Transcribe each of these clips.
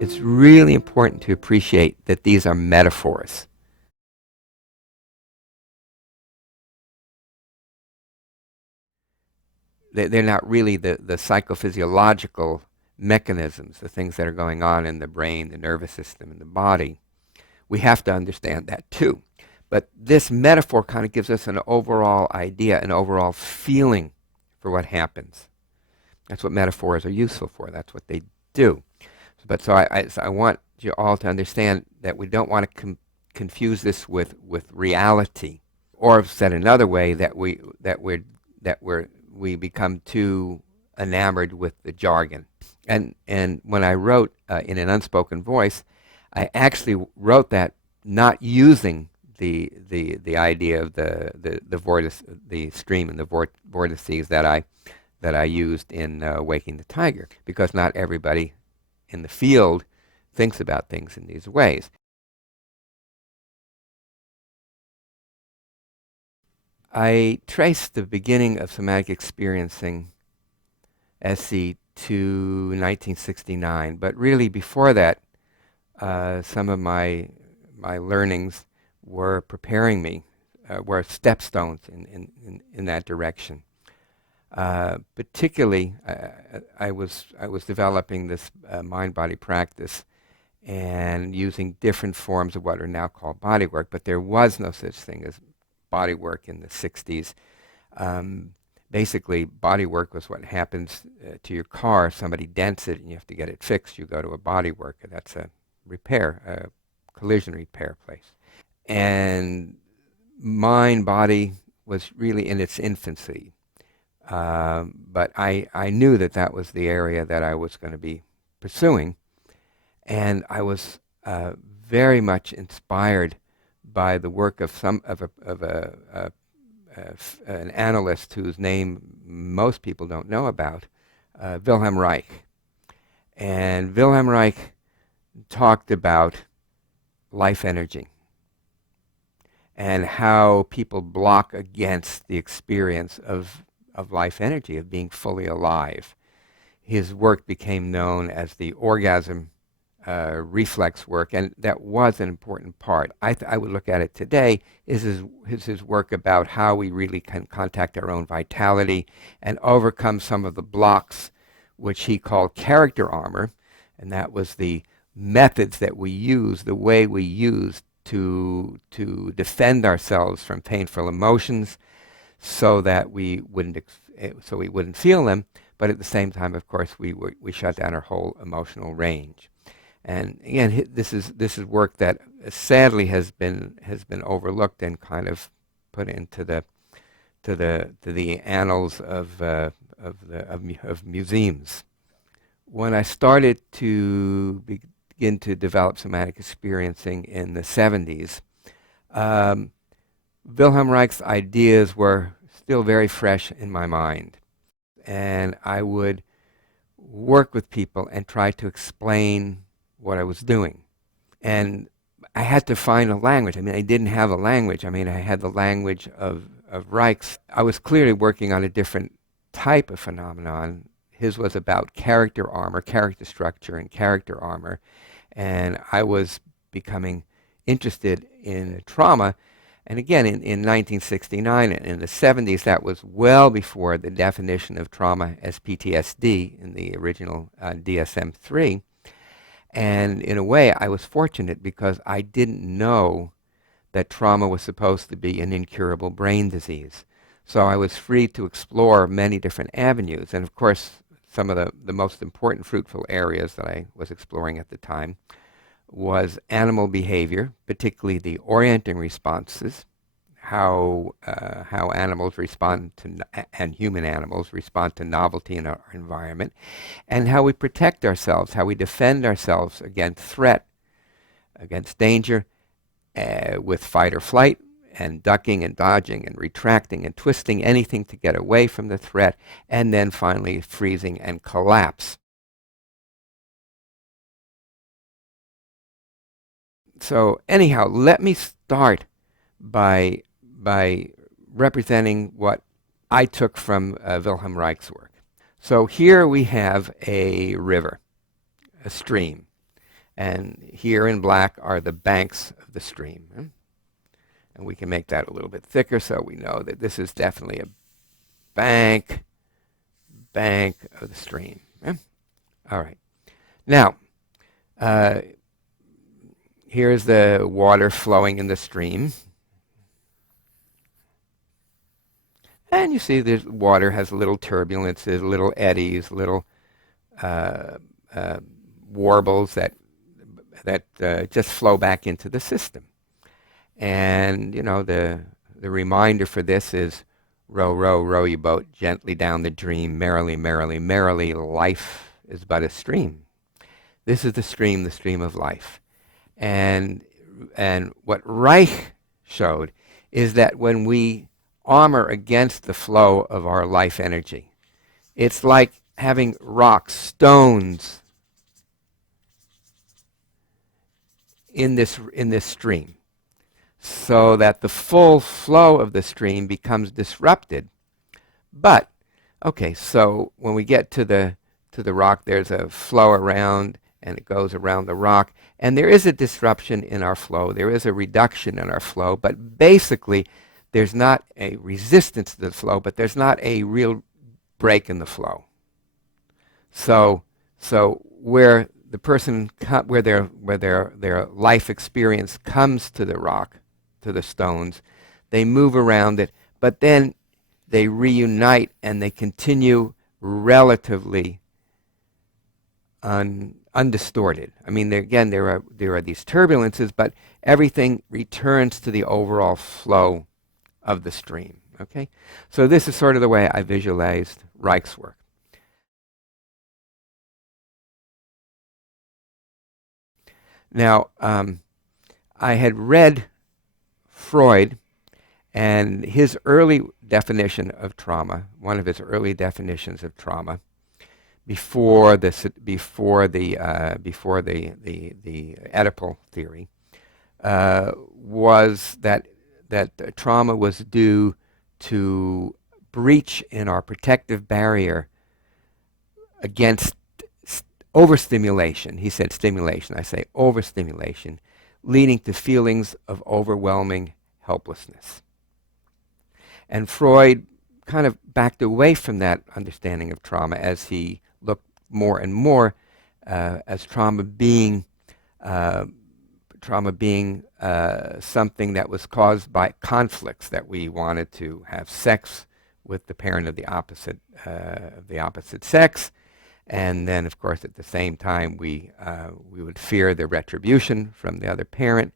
It's really important to appreciate that these are metaphors. They're not really the psychophysiological mechanisms, the things that are going on in the brain, the nervous system, and the body. We have to understand that too. But this metaphor kind of gives us an overall idea, an overall feeling for what happens. That's what metaphors are useful for. That's what they do. But so I want you all to understand that we don't want to confuse this with reality, or said another way, we become too enamored with the jargon. And when I wrote in an unspoken voice, I actually wrote that not using the idea of the stream and the vortices that I used in Waking the Tiger, because not everybody in the field thinks about things in these ways. I traced the beginning of somatic experiencing, SC, to 1969, but really before that, some of my learnings were preparing me, were stepstones in that direction. Particularly, I was developing this mind-body practice and using different forms of what are now called bodywork, but there was no such thing as bodywork in the 60s. Basically, bodywork was what happens to your car. If somebody dents it and you have to get it fixed, you go to a bodywork. That's a repair, a collision repair place. And mind body was really in its infancy. But I knew that that was the area that I was going to be pursuing. And I was very much inspired by the work of an analyst whose name most people don't know about, Wilhelm Reich. And Wilhelm Reich talked about life energy and how people block against the experience of life energy, of being fully alive. His work became known as the orgasm reflex work, and that was an important part. I would look at it today is his work about how we really can contact our own vitality and overcome some of the blocks, which he called character armor, and that was the methods that we use, the way we use to defend ourselves from painful emotions, so that we wouldn't feel them, but at the same time, of course, we shut down our whole emotional range. And again, this is work that sadly has been overlooked and kind of put into the annals of museums. When I started to begin to develop somatic experiencing in the 70s, Wilhelm Reich's ideas were still very fresh in my mind, and I would work with people and try to explain what I was doing. And I had to find a language. I mean, I didn't have a language. I mean, I had the language of Reich's. I was clearly working on a different type of phenomenon. His was about character armor, character structure, and character armor. And I was becoming interested in trauma. And again, in 1969 and in the 70s, that was well before the definition of trauma as PTSD in the original DSM-3. And in a way, I was fortunate because I didn't know that trauma was supposed to be an incurable brain disease. So I was free to explore many different avenues. And of course, some of the most important fruitful areas that I was exploring at the time was animal behavior, particularly the orienting responses, how animals respond to, and human animals respond to novelty in our environment, and how we protect ourselves, how we defend ourselves against threat, against danger, with fight or flight, and ducking and dodging and retracting and twisting, anything to get away from the threat, and then finally freezing and collapse. So anyhow, let me start by representing what I took from Wilhelm Reich's work. So here we have a river, a stream, And here in black are the banks of the stream. And we can make that a little bit thicker so we know that this is definitely a bank of the stream. All right. Now, here's the water flowing in the stream. And you see the water has little turbulences, little eddies, little warbles that just flow back into the system. And, you know, the reminder for this is row, row, row your boat gently down the stream, merrily, merrily, merrily, life is but a stream. This is the stream of life. And what Reich showed is that when we armor against the flow of our life energy, it's like having rocks, stones in this stream, so that the full flow of the stream becomes disrupted. But okay, so when we get to the rock, there's a flow around, and it goes around the rock, and there is a disruption in our flow. There is a reduction in our flow, but basically, there's not a resistance to the flow, but there's not a real break in the flow. So where the person where their life experience comes to the rock, to the stones, they move around it, but then they reunite and they continue relatively undistorted. I mean, there are these turbulences, but everything returns to the overall flow of the stream. Okay, so this is sort of the way I visualized Reich's work. Now, I had read Freud, and his early definition of trauma, one of his early definitions of trauma, before the Oedipal theory, was that trauma was due to breach in our protective barrier against overstimulation. He said stimulation, I say overstimulation, leading to feelings of overwhelming helplessness. And Freud kind of backed away from that understanding of trauma as he looked more and more as trauma being something that was caused by conflicts, that we wanted to have sex with the parent of the opposite sex, and then, of course, at the same time, we would fear the retribution from the other parent,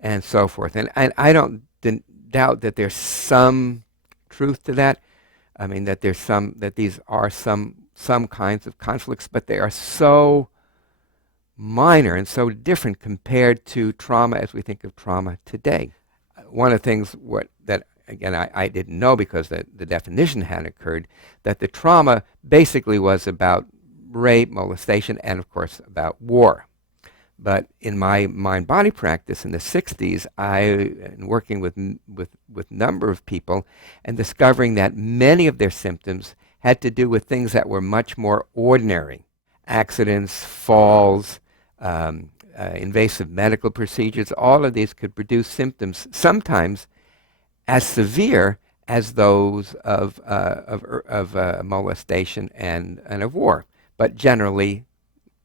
and so forth. And I don't doubt that there's some truth to that. I mean, that these are some kinds of conflicts, but they are so minor and so different compared to trauma as we think of trauma today. One of the things that again I didn't know, because the definition hadn't occurred, that the trauma basically was about rape, molestation, and of course about war. But in my mind-body practice in the 60s, in working with a number of people and discovering that many of their symptoms had to do with things that were much more ordinary. Accidents, falls, invasive medical procedures, all of these could produce symptoms sometimes as severe as those of molestation and of war, but generally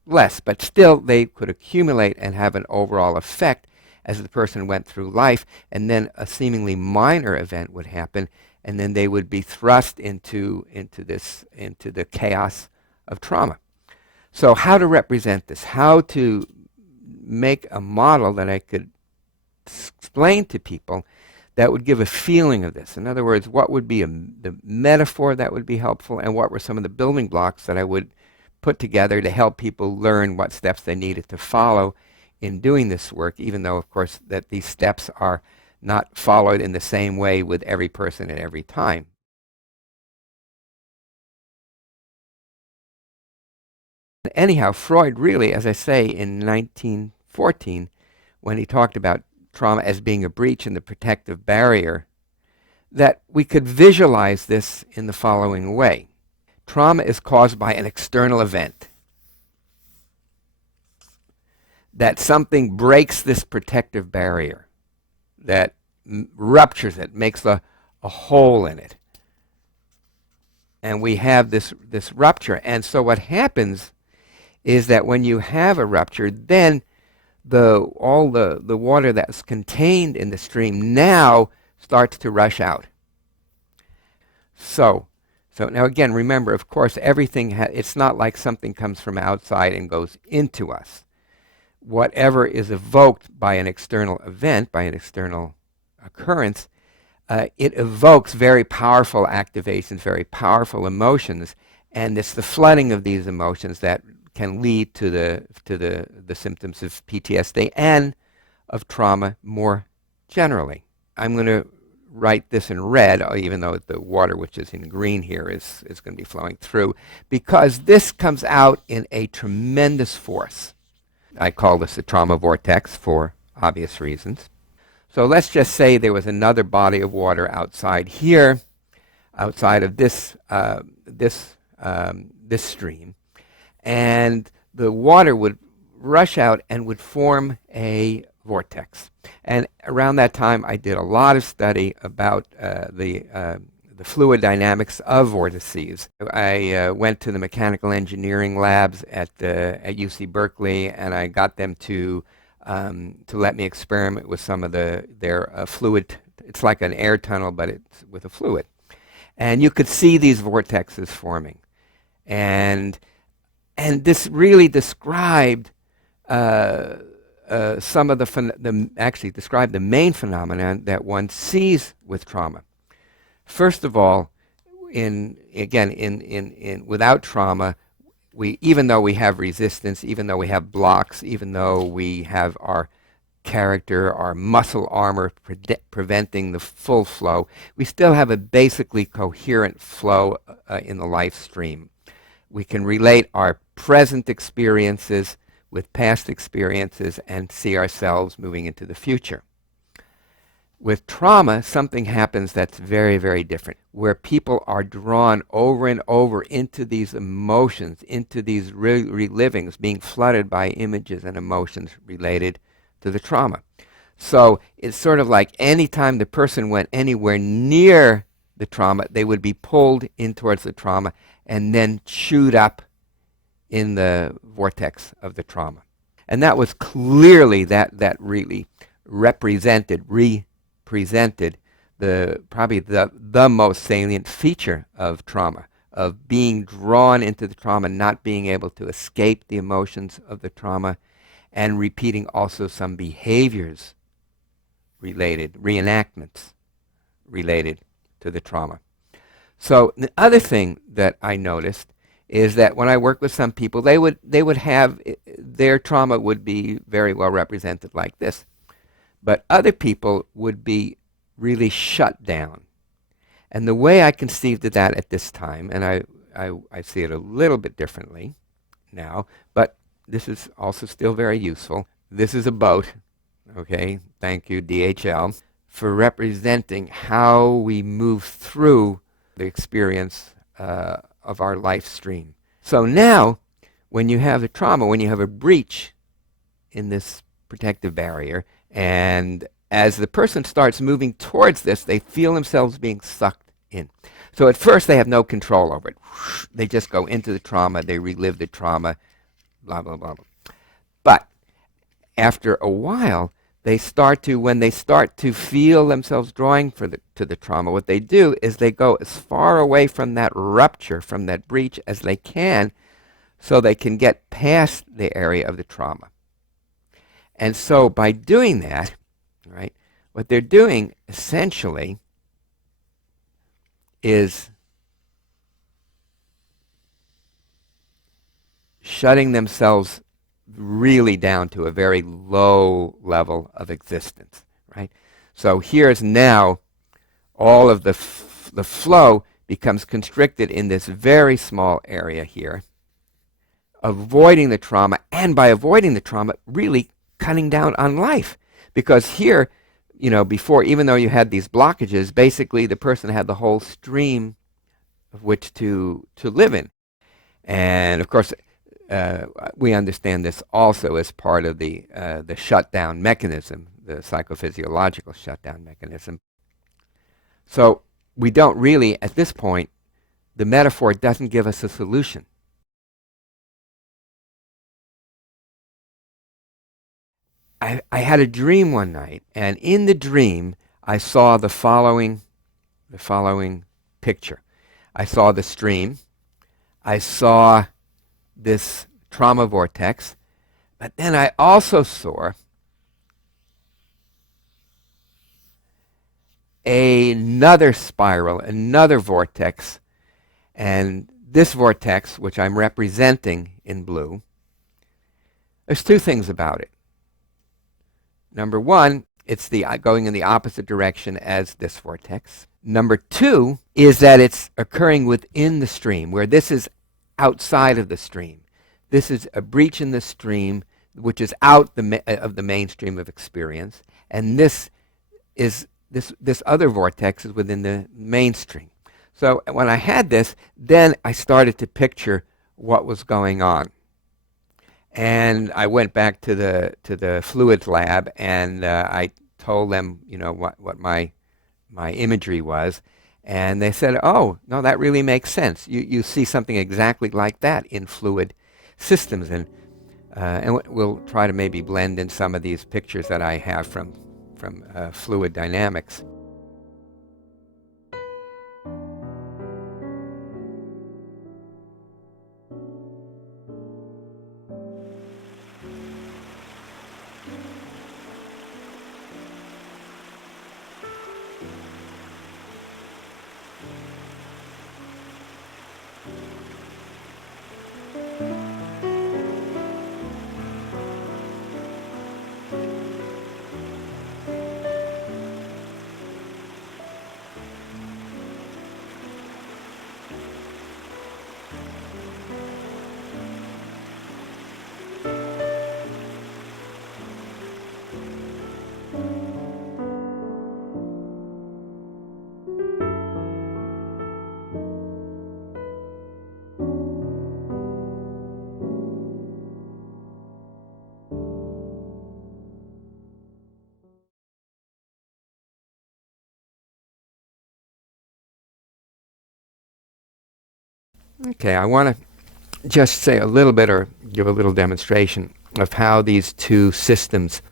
less. But still, they could accumulate and have an overall effect as the person went through life, and then a seemingly minor event would happen, and then they would be thrust into the chaos of trauma. So how to represent this, how to make a model that I could explain to people that would give a feeling of this. In other words, what would be the metaphor that would be helpful, and what were some of the building blocks that I would put together to help people learn what steps they needed to follow in doing this work, even though, of course, that these steps are not followed in the same way with every person at every time. Anyhow, Freud really, as I say, in 1914, when he talked about trauma as being a breach in the protective barrier, that we could visualize this in the following way. Trauma is caused by an external event. that something breaks this protective barrier, that ruptures it, makes a hole in it. And we have this rupture. And so what happens is that when you have a rupture, then all the water that's contained in the stream now starts to rush out. So now again, remember, of course, everything, it's not like something comes from outside and goes into us. Whatever is evoked by an external event, by an external occurrence, it evokes very powerful activations, very powerful emotions, and it's the flooding of these emotions that can lead to the symptoms of PTSD and of trauma more generally. I'm going to write this in red, even though the water, which is in green here, is going to be flowing through, because this comes out in a tremendous force. I call this a trauma vortex for obvious reasons. So let's just say there was another body of water outside here, outside of this stream, and the water would rush out and would form a vortex. And around that time, I did a lot of study about the fluid dynamics of vortices. I went to the mechanical engineering labs at UC Berkeley, and I got them to let me experiment with some of their fluid. It's like an air tunnel, but it's with a fluid. And you could see these vortexes forming. And this really described some of actually described the main phenomenon that one sees with trauma. First of all, without trauma, even though we have resistance, even though we have blocks, even though we have our character, our muscle armor preventing the full flow, we still have a basically coherent flow in the life stream. We can relate our present experiences with past experiences and see ourselves moving into the future. With trauma, something happens that's very, very different, where people are drawn over and over into these emotions, into these relivings, being flooded by images and emotions related to the trauma. So it's sort of like any time the person went anywhere near the trauma, they would be pulled in towards the trauma and then chewed up in the vortex of the trauma. And that was clearly, that really represented probably the most salient feature of trauma, of being drawn into the trauma, not being able to escape the emotions of the trauma, and repeating also some behaviors reenactments related to the trauma. So the other thing that I noticed is that when I work with some people, they would have, their trauma would be very well represented like this. But other people would be really shut down. And the way I conceived of that at this time, and I see it a little bit differently now, but this is also still very useful. This is a boat, okay? Thank you, DHL, for representing how we move through the experience of our life stream. So now, when you have a trauma, when you have a breach in this protective barrier, and as the person starts moving towards this, they feel themselves being sucked in. So at first they have no control over it. They just go into the trauma, they relive the trauma, blah, blah, blah, blah. But after a while, when they start to feel themselves drawing to the trauma, what they do is they go as far away from that rupture, from that breach as they can, so they can get past the area of the trauma. And so by doing that, right, what they're doing essentially is shutting themselves really down to a very low level of existence, right? So here's now all of the flow becomes constricted in this very small area here, avoiding the trauma, and by avoiding the trauma, really cutting down on life. Because here, before, even though you had these blockages, basically the person had the whole stream of which to live in. And of course, we understand this also as part of the shutdown mechanism, the psychophysiological shutdown mechanism. So we don't really, at this point, the metaphor doesn't give us a solution. I had a dream one night, and in the dream, I saw the following picture. I saw the stream. I saw this trauma vortex, but then I also saw another spiral, another vortex, and this vortex, which I'm representing in blue, there's two things about it. Number one, it's going in the opposite direction as this vortex. Number two is that it's occurring within the stream, where this is outside of the stream. This is a breach in the stream, which is out of the mainstream of experience, and this other vortex is within the mainstream. So when I had this, then I started to picture what was going on. And I went back to the fluids lab, and I told them, what my imagery was, and they said, "Oh, no, that really makes sense. You see something exactly like that in fluid systems," and we'll try to maybe blend in some of these pictures that I have from fluid dynamics. Okay, I want to just say a little bit or give a little demonstration of how these two systems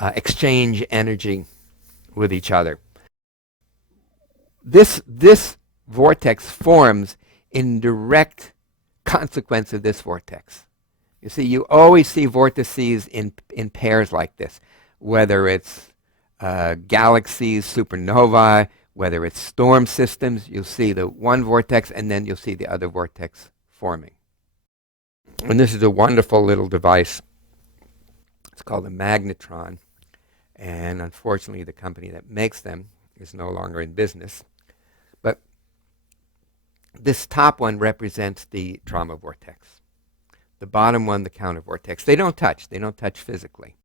exchange energy with each other. This vortex forms in direct consequence of this vortex. You see, you always see vortices in pairs like this, whether it's galaxies, supernovae, whether it's storm systems. You'll see the one vortex, and then you'll see the other vortex forming. And this is a wonderful little device. It's called a magnetron, and unfortunately the company that makes them is no longer in business. But this top one represents the trauma vortex. The bottom one, the counter vortex. They don't touch. They don't touch physically.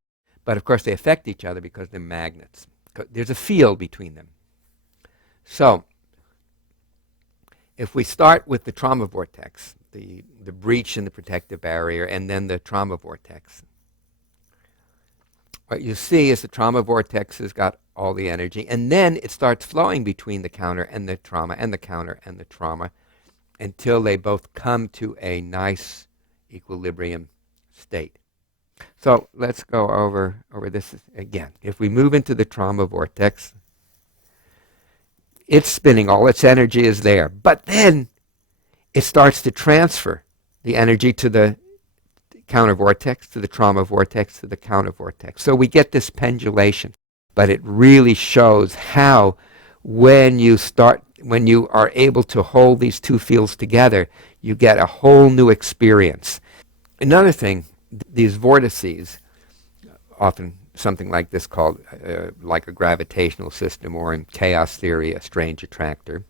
But of course they affect each other because they're magnets. There's a field between them. So if we start with the trauma vortex, the breach in the protective barrier, and then the trauma vortex, what you see is the trauma vortex has got all the energy, and then it starts flowing between the counter and the trauma, and the counter and the trauma, until they both come to a nice equilibrium state. So let's go over this again. If we move into the trauma vortex, it's spinning, all its energy is there, but then it starts to transfer the energy to the counter vortex, to the trauma vortex, to the counter vortex. So we get this pendulation, but it really shows how when you are able to hold these two fields together, you get a whole new experience. Another thing, these vortices, often something like this called like a gravitational system, or in chaos theory, a strange attractor,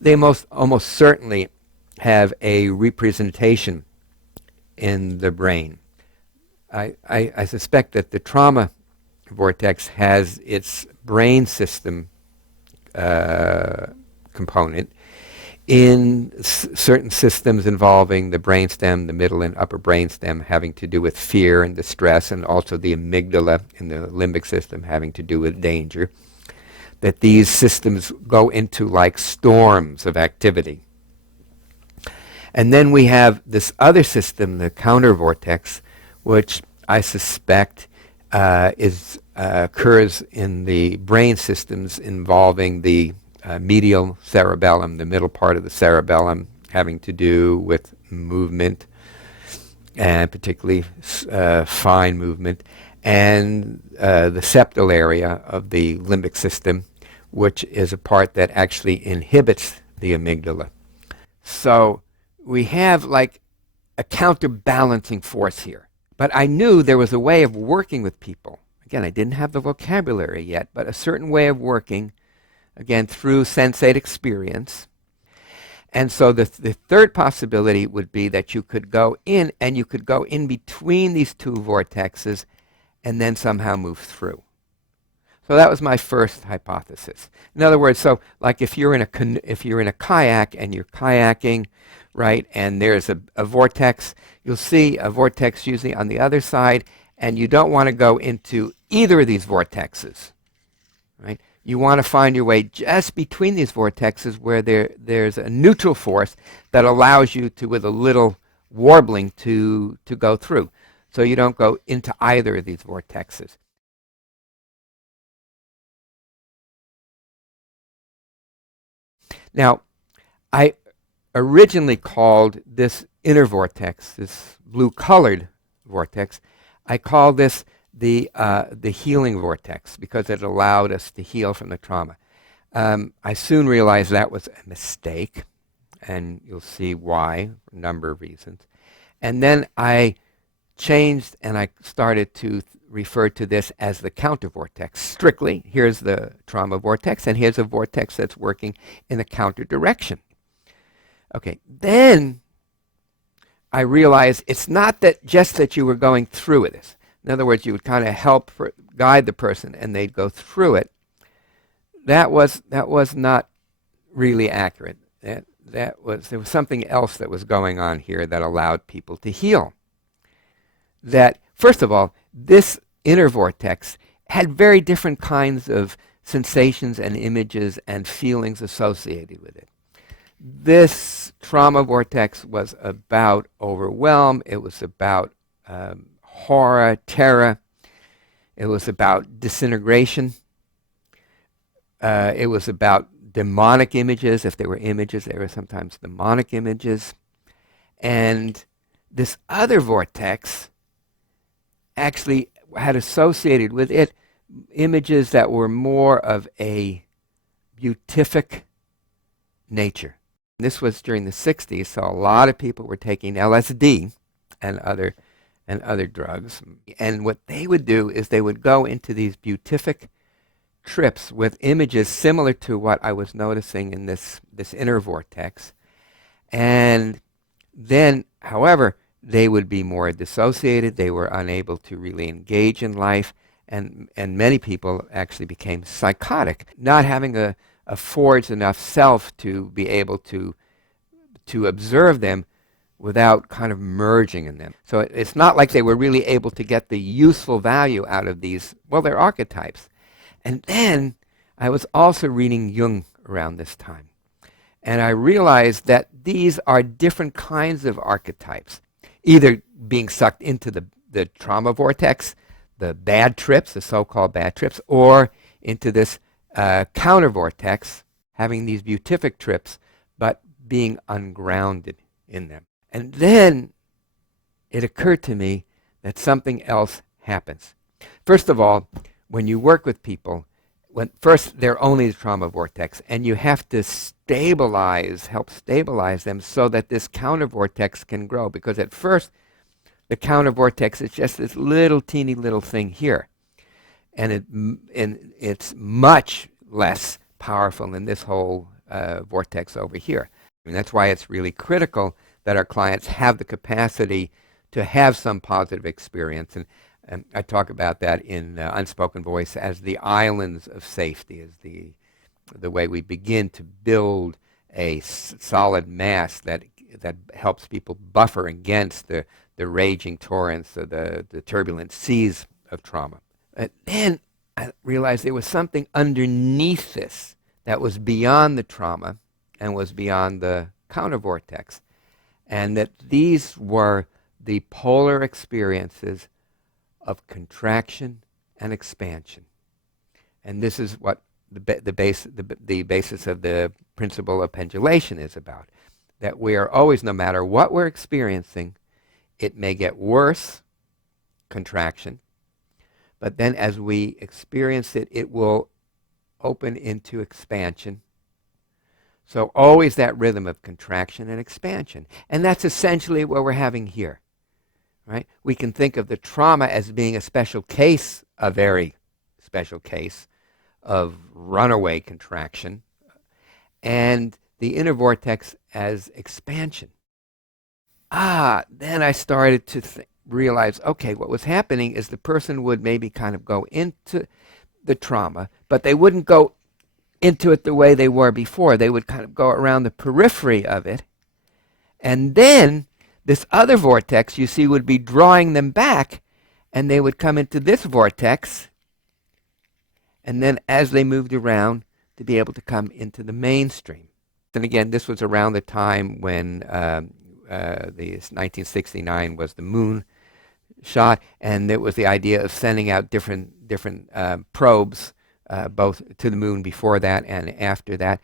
they almost certainly have a representation in the brain. I suspect that the trauma vortex has its brain system component in certain systems involving the brainstem, the middle and upper brainstem, having to do with fear and distress, and also the amygdala in the limbic system having to do with danger, that these systems go into like storms of activity. And then we have this other system, the counter vortex, which I suspect occurs in the brain systems involving the medial cerebellum, the middle part of the cerebellum, having to do with movement, and particularly fine movement, and the septal area of the limbic system, which is a part that actually inhibits the amygdala. So we have like a counterbalancing force here. But I knew there was a way of working with people. Again, I didn't have the vocabulary yet, but a certain way of working, again, through sensate experience. And so the third possibility would be that you could go in, and you could go in between these two vortexes and then somehow move through. So that was my first hypothesis. In other words, so like if you're in a kayak and you're kayaking, right, and there's a vortex, you'll see a vortex usually on the other side, and you don't want to go into either of these vortexes, right? You want to find your way just between these vortexes where there's a neutral force that allows you to, with a little warbling, to go through. So you don't go into either of these vortexes. Now, I originally called this inner vortex, this blue-colored vortex, I called this the healing vortex because it allowed us to heal from the trauma. I soon realized that was a mistake, and you'll see why, for a number of reasons. And then I changed and I started to refer to this as the counter vortex. Strictly, here's the trauma vortex, and here's a vortex that's working in the counter direction. Okay, then I realized it's not that just that you were going through this. In other words, you would kind of help guide the person and they'd go through it. That was not really accurate. There was something else that was going on here that allowed people to heal. That, first of all, this inner vortex had very different kinds of sensations and images and feelings associated with it. This trauma vortex was about overwhelm. It was about horror, terror. It was about disintegration. It was about demonic images. If there were images, there were sometimes demonic images. And this other vortex actually had associated with it images that were more of a beatific nature. This was during the 60s, so a lot of people were taking LSD and other drugs. And what they would do is they would go into these beatific trips with images similar to what I was noticing in this inner vortex. And then, however, they would be more dissociated. They were unable to really engage in life. And many people actually became psychotic, not having a forged enough self to be able to observe them without kind of merging in them. So it's not like they were really able to get the useful value out of these, well, they're archetypes. And then I was also reading Jung around this time. And I realized that these are different kinds of archetypes, either being sucked into the trauma vortex, the bad trips, the so-called bad trips, or into this counter vortex, having these beatific trips, but being ungrounded in them. And then it occurred to me that something else happens. First of all, when you work with people, first they're only the trauma vortex, and you have to help stabilize them so that this counter vortex can grow. Because at first, the counter vortex is just this little teeny little thing here. And it's much less powerful than this whole vortex over here. And that's why it's really critical that our clients have the capacity to have some positive experience. And I talk about that in Unspoken Voice as the islands of safety, as the way we begin to build solid mass that helps people buffer against the raging torrents of the turbulent seas of trauma. But then I realized there was something underneath this that was beyond the trauma and was beyond the counter vortex, and that these were the polar experiences of contraction and expansion. And this is what the basis of the principle of pendulation is about. That we are always, no matter what we're experiencing, it may get worse, contraction, but then as we experience it, it will open into expansion. So always that rhythm of contraction and expansion. And that's essentially what we're having here. Right? We can think of the trauma as being a special case, a very special case of runaway contraction, and the inner vortex as expansion. Then I started to realize, okay, what was happening is the person would maybe kind of go into the trauma, but they wouldn't go into it the way they were before. They would kind of go around the periphery of it, and then this other vortex, you see, would be drawing them back, and they would come into this vortex, and then as they moved around, to be able to come into the mainstream. And again, this was around the time when the 1969 was the moon shot, and it was the idea of sending out different probes, both to the moon before that and after that.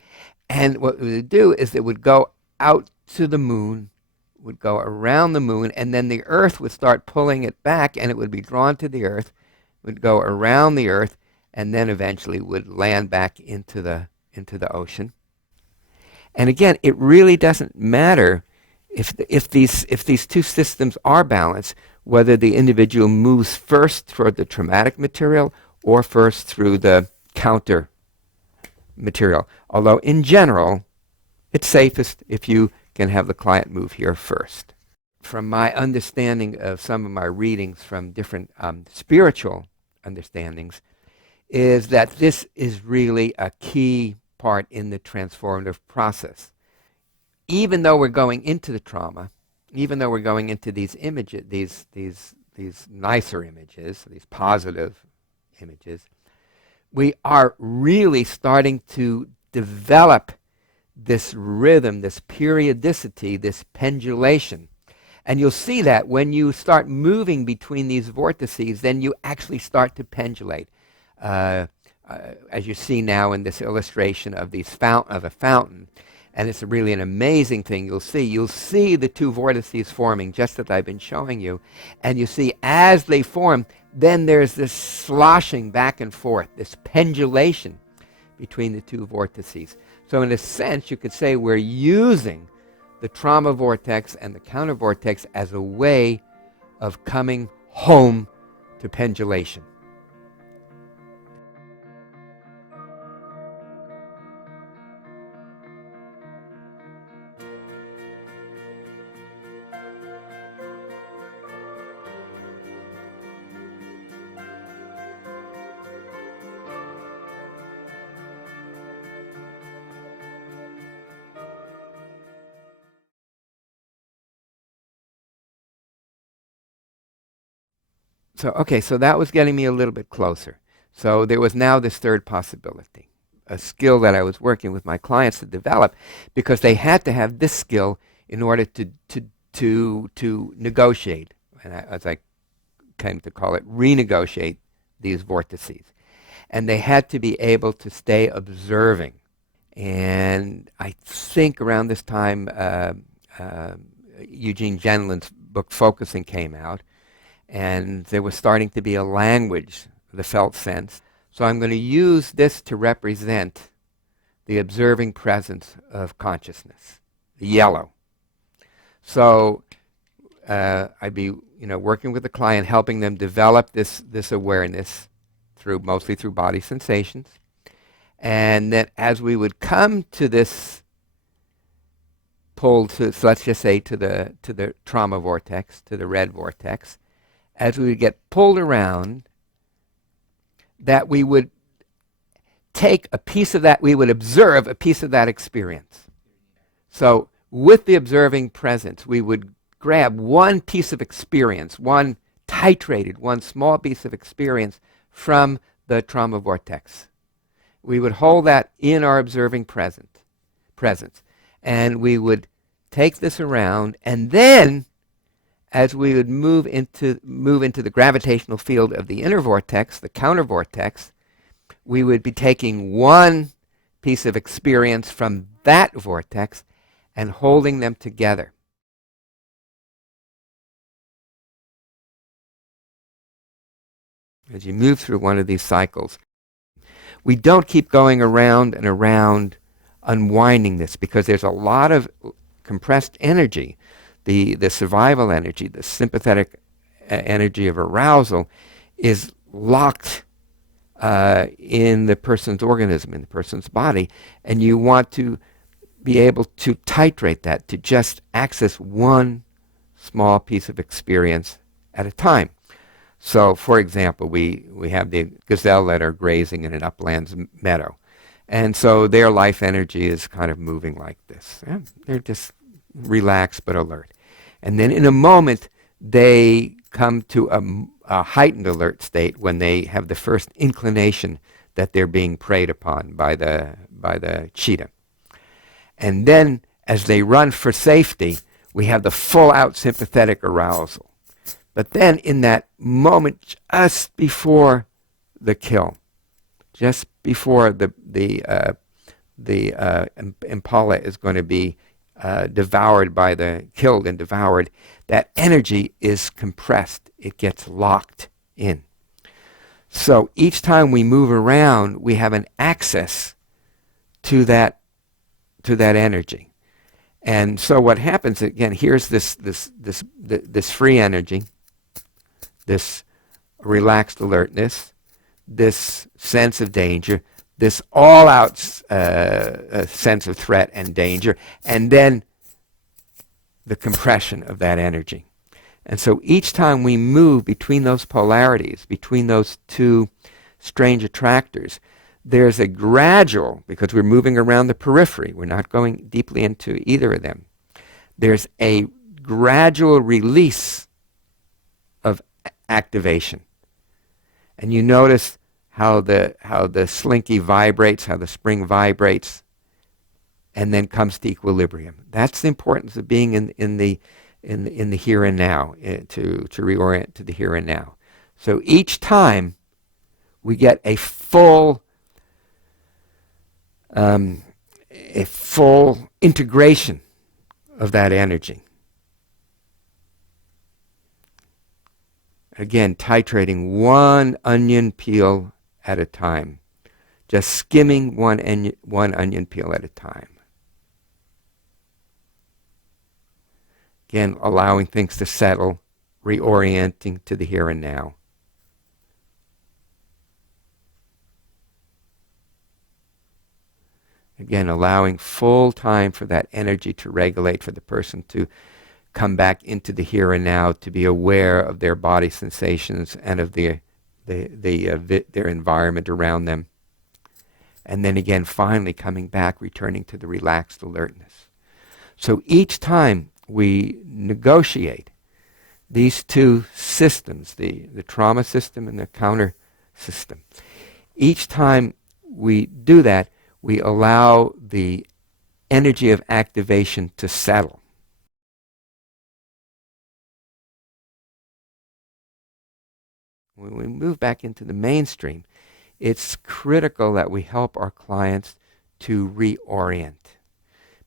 And what it would do is it would go out to the moon, would go around the moon, and then the Earth would start pulling it back, and it would be drawn to the Earth, would go around the Earth, and then eventually would land back into the ocean. And again, it really doesn't matter if these two systems are balanced, whether the individual moves first toward the traumatic material or first through the counter material. Although in general, it's safest if you can have the client move here first. From my understanding of some of my readings from different spiritual understandings, is that this is really a key part in the transformative process. Even though we're going into the trauma, even though we're going into these images, these nicer images, these positive images, we are really starting to develop this rhythm, this periodicity, this pendulation. And you'll see that when you start moving between these vortices, then you actually start to pendulate. As you see now in this illustration of a fountain. And it's really an amazing thing. You'll see the two vortices forming, just as I've been showing you. And you see as they form, then there's this sloshing back and forth, this pendulation between the two vortices. So in a sense, you could say we're using the trauma vortex and the counter vortex as a way of coming home to pendulation. So that was getting me a little bit closer. So there was now this third possibility, a skill that I was working with my clients to develop, because they had to have this skill in order to negotiate, and as I came to call it, renegotiate these vortices. And they had to be able to stay observing. And I think around this time, Eugene Genlin's book Focusing came out. And there was starting to be a language, the felt sense. So I'm going to use this to represent the observing presence of consciousness, the yellow. So I'd be working with the client, helping them develop this awareness mostly through body sensations. And then as we would come to this pull to, so let's just say to the trauma vortex, to the red vortex, as we would get pulled around, that we would take a piece of that, we would observe a piece of that experience. So with the observing presence, we would grab one piece of experience, one small piece of experience from the trauma vortex. We would hold that in our observing presence. And we would take this around, and then as we would move into the gravitational field of the inner vortex, the counter vortex, we would be taking one piece of experience from that vortex and holding them together. As you move through one of these cycles, we don't keep going around and around unwinding this, because there's a lot of compressed energy. The survival energy, the sympathetic energy of arousal, is locked in the person's organism, in the person's body, and you want to be able to titrate that, to just access one small piece of experience at a time. So, for example, we have the gazelle that are grazing in an uplands meadow. And so their life energy is kind of moving like this. Yeah? They're just relaxed but alert. And then in a moment, they come to a heightened alert state when they have the first inclination that they're being preyed upon by the cheetah. And then, as they run for safety, we have the full-out sympathetic arousal. But then, in that moment just before the kill, just before the impala is going to be killed and devoured, that energy is compressed. It gets locked in. So each time we move around, we have an access to that energy. And so what happens again? Here's this free energy, this relaxed alertness, this sense of danger, this all-out sense of threat and danger, and then the compression of that energy. And so each time we move between those polarities, between those two strange attractors, there's a gradual, because we're moving around the periphery, we're not going deeply into either of them, there's a gradual release of activation. And you notice how the slinky vibrates, how the spring vibrates, and then comes to equilibrium. That's the importance of being in the here and now, to reorient to the here and now. So each time we get a full integration of that energy. Again, titrating one onion peel at a time. Just skimming one onion peel at a time. Again, allowing things to settle, reorienting to the here and now. Again, allowing full time for that energy to regulate, for the person to come back into the here and now, to be aware of their body sensations and of their environment around them. And then again, finally coming back, returning to the relaxed alertness. So each time we negotiate these two systems, the trauma system and the counter system, each time we do that, we allow the energy of activation to settle. When we move back into the mainstream, it's critical that we help our clients to reorient,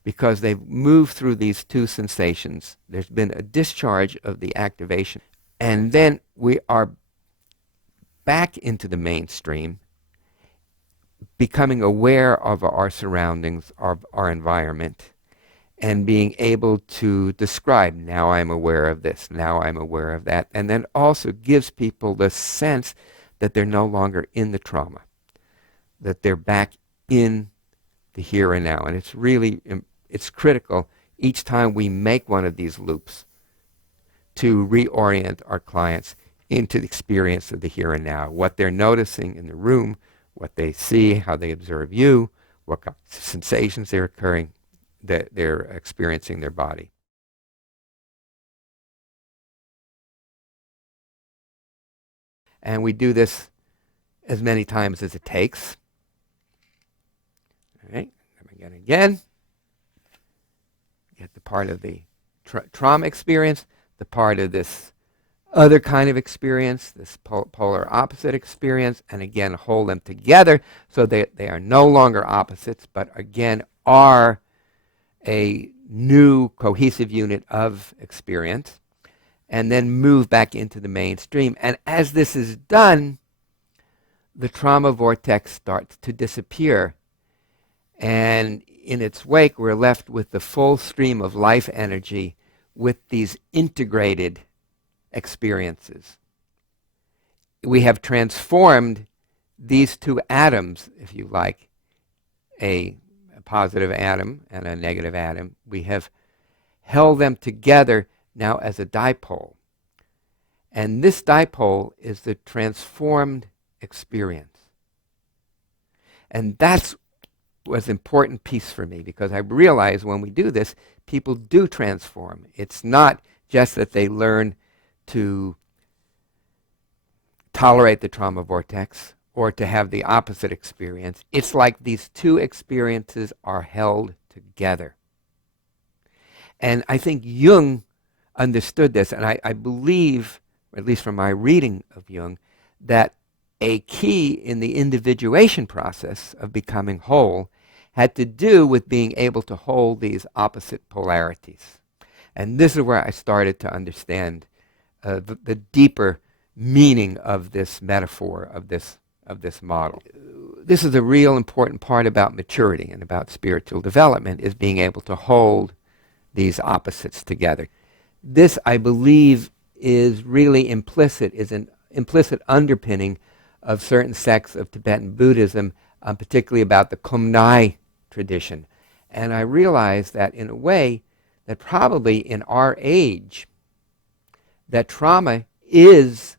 because they've moved through these two sensations. There's been a discharge of the activation, and then we are back into the mainstream, becoming aware of our surroundings, of our environment, and being able to describe, now I'm aware of this, now I'm aware of that, and then also gives people the sense that they're no longer in the trauma, that they're back in the here and now. And it's really, it's critical each time we make one of these loops to reorient our clients into the experience of the here and now, what they're noticing in the room, what they see, how they observe you, what sensations they're occurring. that they're experiencing their body. And we do this as many times as it takes. All right, again. Get the part of the trauma experience, the part of this other kind of experience, this polar opposite experience, and again hold them together so they are no longer opposites, but again are a new cohesive unit of experience, and then move back into the mainstream. And as this is done, the trauma vortex starts to disappear. And in its wake, we're left with the full stream of life energy with these integrated experiences. We have transformed these two atoms, if you like, a positive atom and a negative atom. We have held them together now as a dipole. And this dipole is the transformed experience. And that's was an important piece for me, because I realize when we do this, people do transform. It's not just that they learn to tolerate the trauma vortex or to have the opposite experience. It's like these two experiences are held together. And I think Jung understood this, and I believe, or at least from my reading of Jung, that a key in the individuation process of becoming whole had to do with being able to hold these opposite polarities. And this is where I started to understand the deeper meaning of this metaphor, of this model. This is a real important part about maturity and about spiritual development, is being able to hold these opposites together. This, I believe, is really implicit, is an implicit underpinning of certain sects of Tibetan Buddhism, particularly about the Kumnai tradition. And I realized that in a way that probably in our age, that trauma is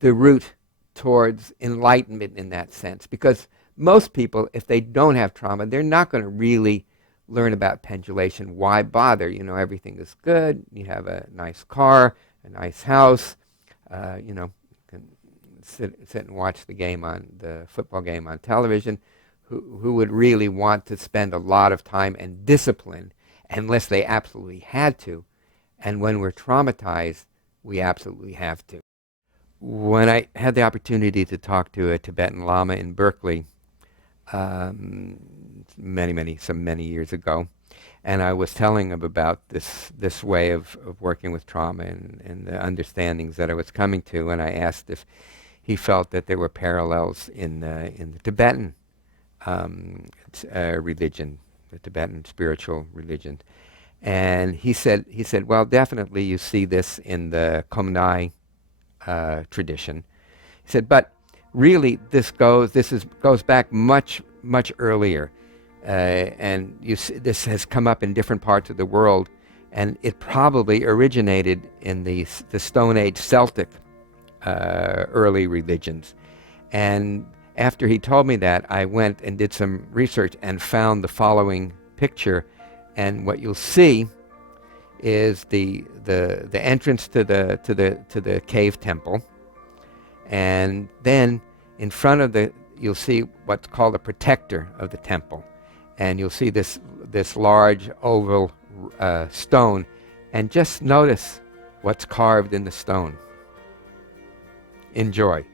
the route towards enlightenment in that sense. Because most people, if they don't have trauma, they're not going to really learn about pendulation. Why bother? You know, everything is good. You have a nice car, a nice house. You know, you can sit and watch the football game on television. Who would really want to spend a lot of time and discipline unless they absolutely had to? And when we're traumatized, we absolutely have to. When I had the opportunity to talk to a Tibetan Lama in Berkeley many years ago, and I was telling him about this way of working with trauma and the understandings that I was coming to, and I asked if he felt that there were parallels in the Tibetan religion, the Tibetan spiritual religion. And he said, well, definitely you see this in the Kumnai tradition. He said, but really this goes back much earlier, and this has come up in different parts of the world, and it probably originated in the Stone Age Celtic early religions. And after he told me that, I went and did some research and found the following picture. And what you'll see is the entrance to the cave temple, and then in front of you'll see what's called a protector of the temple, and you'll see this large oval stone, and just notice what's carved in the stone. Enjoy.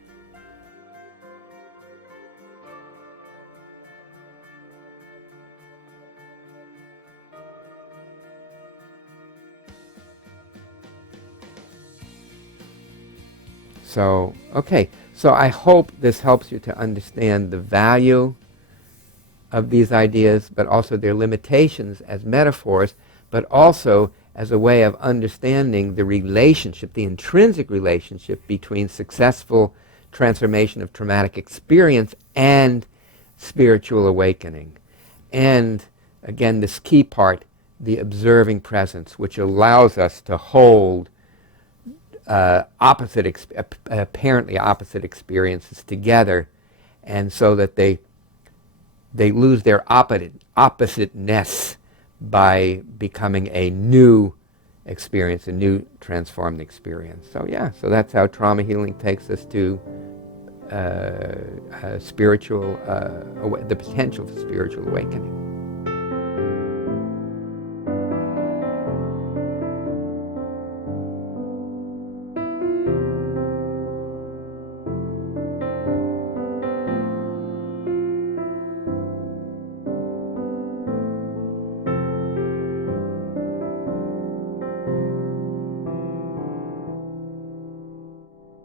So, okay, so I hope this helps you to understand the value of these ideas, but also their limitations as metaphors, but also as a way of understanding the relationship, the intrinsic relationship between successful transformation of traumatic experience and spiritual awakening. And again, this key part, the observing presence, which allows us to hold apparently opposite experiences together, and so that they they lose their oppositeness by becoming a new experience, a new transformed experience. So yeah, so that's how trauma healing takes us to spiritual, the potential for spiritual awakening.